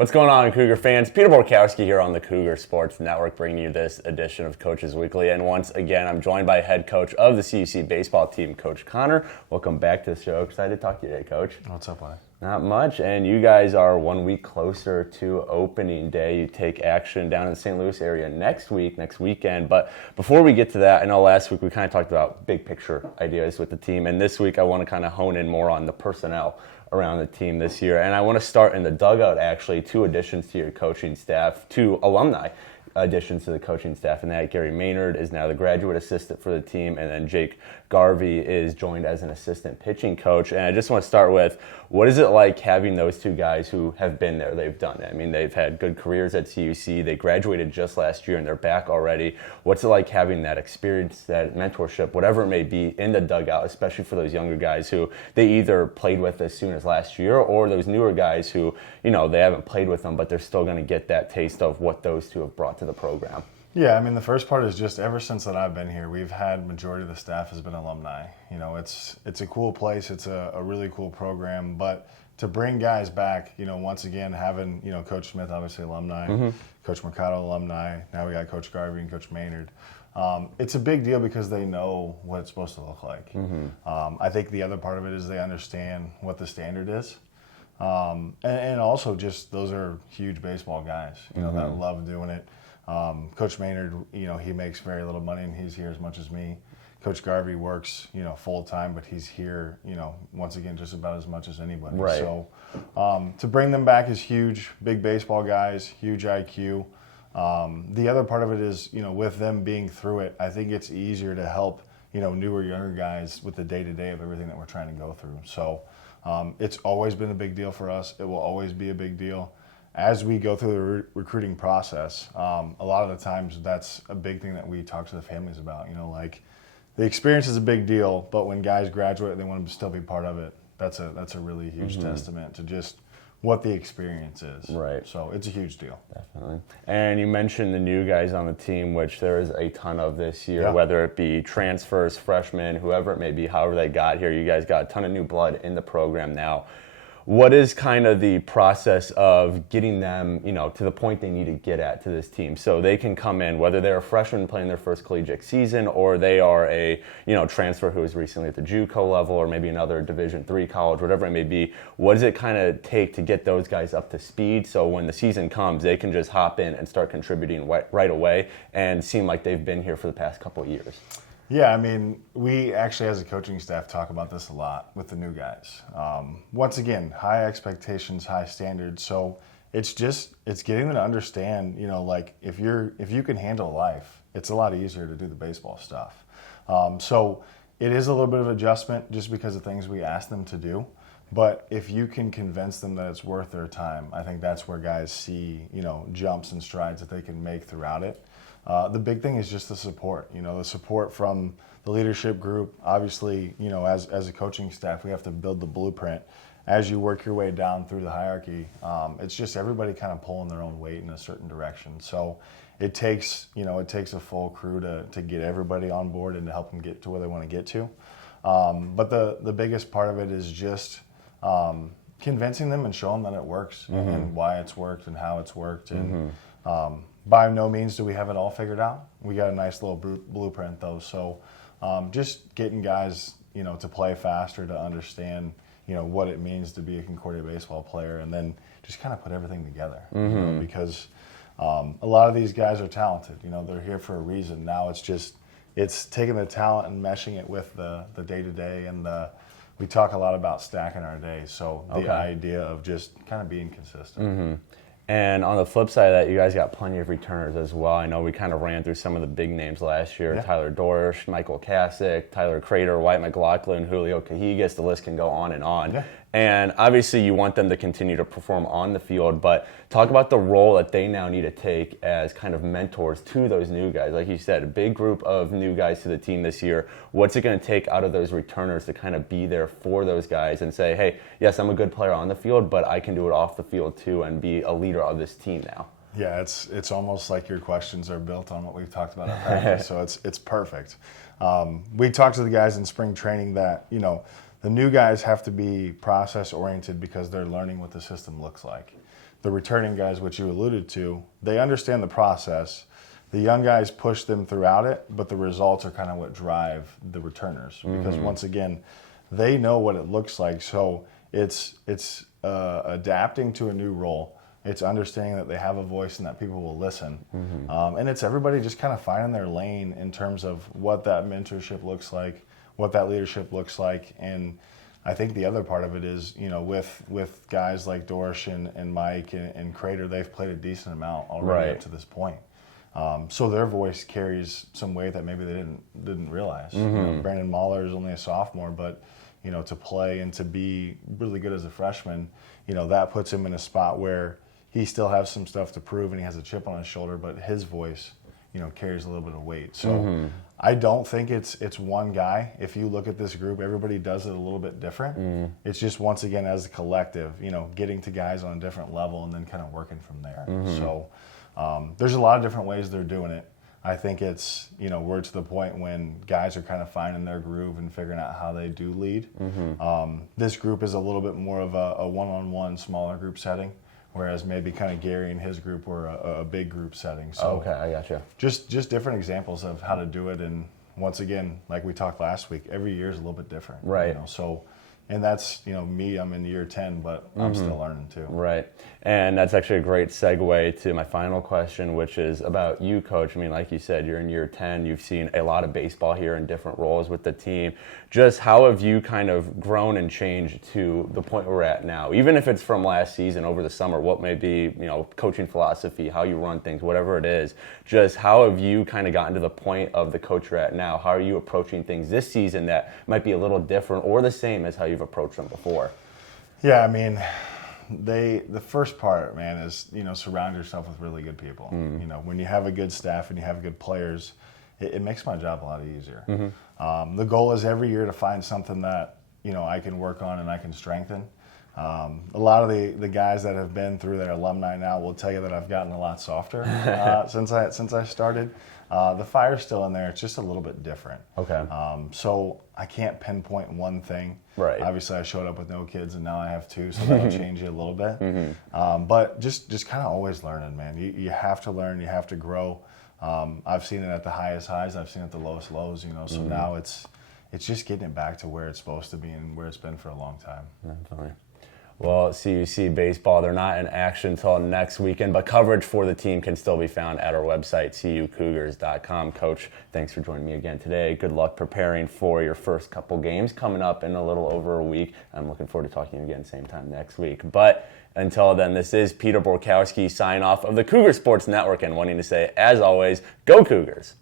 What's going on, Cougar fans? Peter Borkowski here on the Cougar Sports Network, bringing you this edition of Coaches Weekly. And once again, I'm joined by head coach of the CUC baseball team, Coach Connor. Welcome back to the show. Excited to talk to you today, Coach. What's up, buddy? Not much, and you guys are 1 week closer to opening day. You take action down in the St. Louis area next weekend. But before we get to that, I know last week we kind of talked about big picture ideas with the team, and this week I want to kind of hone in more on the personnel around the team this year. And I want to start in the dugout, actually, 2 additions to your coaching staff, 2 alumni additions to the coaching staff, and that Gary Maynard is now the graduate assistant for the team, and then Jake Garvey is joined as an assistant pitching coach. And I just want to start with, what is it like having those 2 guys who have been there? They've done it. I mean, they've had good careers at CUC. They graduated just last year, and they're back already. What's it like having that experience, that mentorship, whatever it may be, in the dugout, especially for those younger guys who they either played with as soon as last year, or those newer guys who, you know, they haven't played with them, but they're still going to get that taste of what those 2 have brought to the program? Yeah, I mean, the first part is just ever since that I've been here, we've had majority of the staff has been alumni. You know, it's a cool place. It's a really cool program. But to bring guys back, you know, once again, having, you know, Coach Smith, obviously alumni, Coach Mercado alumni, now we got Coach Garvey and Coach Maynard. It's a big deal because they know what it's supposed to look like. I think the other part of it is they understand what the standard is. And also just those are huge baseball guys, you know, that love doing it. Coach Maynard, you know, he makes very little money and he's here as much as me. Coach Garvey works, you know, full time, but he's here, you know, once again, just about as much as anybody. Right. So to bring them back is huge. Big baseball guys, huge IQ. The other part of it is, you know, with them being through it, I think it's easier to help, you know, newer, younger guys with the day-to-day of everything that we're trying to go through. So it's always been a big deal for us. It will always be a big deal. As we go through the recruiting process, a lot of the times that's a big thing that we talk to the families about. You know, like the experience is a big deal, but when guys graduate, they want to still be part of it. That's a really huge testament to just what the experience is. Right. So it's a huge deal. Definitely. And you mentioned the new guys on the team, which there is a ton of this year, whether it be transfers, freshmen, whoever it may be, however they got here. You guys got a ton of new blood in the program now. What is kind of the process of getting them, you know, to the point they need to get at to this team so they can come in, whether they're a freshman playing their first collegiate season or they are a, you know, transfer who is recently at the JUCO level or maybe another Division III college, whatever it may be? What does it kind of take to get those guys up to speed so when the season comes, they can just hop in and start contributing right away and seem like they've been here for the past couple of years? Yeah, I mean, we actually as a coaching staff talk about this a lot with the new guys. Once again, high expectations, high standards. So it's getting them to understand, you know, like if you can handle life, it's a lot easier to do the baseball stuff. So it is a little bit of adjustment just because of things we ask them to do. But if you can convince them that it's worth their time, I think that's where guys see, you know, jumps and strides that they can make throughout it. The big thing is just the support, you know, the support from the leadership group. Obviously, you know, as a coaching staff, we have to build the blueprint. As you work your way down through the hierarchy, it's just everybody kind of pulling their own weight in a certain direction. So it takes a full crew to get everybody on board and to help them get to where they want to get to. But the biggest part of it is just convincing them and showing them that it works and why it's worked and how it's worked. And by no means do we have it all figured out. We got a nice little blueprint though. So just getting guys, you know, to play faster, to understand, you know, what it means to be a Concordia baseball player, and then just kind of put everything together. You know, because a lot of these guys are talented. You know, they're here for a reason. Now it's taking the talent and meshing it with the day-to-day and we talk a lot about stacking our days. So the idea of just kind of being consistent. And on the flip side of that, you guys got plenty of returners as well. I know we kind of ran through some of the big names last year. Tyler Dorsch, Michael Kasich, Tyler Crater, White McLaughlin, Julio Cajigas. The list can go on and on. And obviously you want them to continue to perform on the field, but talk about the role that they now need to take as kind of mentors to those new guys. Like you said, a big group of new guys to the team this year. What's it going to take out of those returners to kind of be there for those guys and say, hey, yes, I'm a good player on the field, but I can do it off the field too and be a leader of this team now? Yeah, it's almost like your questions are built on what we've talked about at practice, so it's perfect. We talked to the guys in spring training that, you know, the new guys have to be process oriented because they're learning what the system looks like. the returning guys, which you alluded to, they understand the process. The young guys push them throughout it, but the results are kind of what drive the returners. Because once again, they know what it looks like. So it's adapting to a new role. It's understanding that they have a voice and that people will listen. And it's everybody just kind of finding their lane in terms of what that mentorship looks like, what that leadership looks like. And I think the other part of it is, with guys like Dorsch and Mike and Crater, they've played a decent amount already up to this point. So their voice carries some weight that maybe they didn't realize. Brandon Mahler is only a sophomore, but to play and to be really good as a freshman, that puts him in a spot where he still has some stuff to prove and he has a chip on his shoulder, but his voice, carries a little bit of weight. So I don't think it's one guy. If you look at this group, everybody does it a little bit different. It's just, once again, as a collective, getting to guys on a different level and then kind of working from there. So there's a lot of different ways they're doing it. I think it's, we're to the point when guys are kind of finding their groove and figuring out how they do lead. This group is a little bit more of a one-on-one, smaller group setting, whereas maybe kind of Gary and his group were a big group setting. So okay, I gotcha. Just different examples of how to do it. And once again, like we talked last week, every year is a little bit different. Right. So, and that's, me, I'm in year 10, but I'm still learning too. Right. And that's actually a great segue to my final question, which is about you, Coach. I mean, like you said, you're in year 10. You've seen a lot of baseball here in different roles with the team. Just how have you kind of grown and changed to the point we're at now? Even if it's from last season over the summer, what may be, coaching philosophy, how you run things, whatever it is. Just how have you kind of gotten to the point of the coach you're at now? How are you approaching things this season that might be a little different or the same as how you've approached them before? Yeah, I mean, the first part, man, is, surround yourself with really good people. When you have a good staff and you have good players, it makes my job a lot easier. The goal is every year to find something that, I can work on and I can strengthen. A lot of the guys that have been through their alumni now will tell you that I've gotten a lot softer since I started. The fire's still in there. It's just a little bit different. Okay. So I can't pinpoint one thing. Right. Obviously, I showed up with no kids, and now I have two, so that'll change you a little bit. But just kind of always learning, man. You have to learn. You have to grow. I've seen it at the highest highs. I've seen it at the lowest lows. So now it's just getting it back to where it's supposed to be and where it's been for a long time. Definitely. Well, CUC Baseball, they're not in action until next weekend, but coverage for the team can still be found at our website, cucougars.com. Coach, thanks for joining me again today. Good luck preparing for your first couple games coming up in a little over a week. I'm looking forward to talking to you again same time next week. But until then, this is Peter Borkowski sign off of the Cougar Sports Network and wanting to say, as always, go Cougars.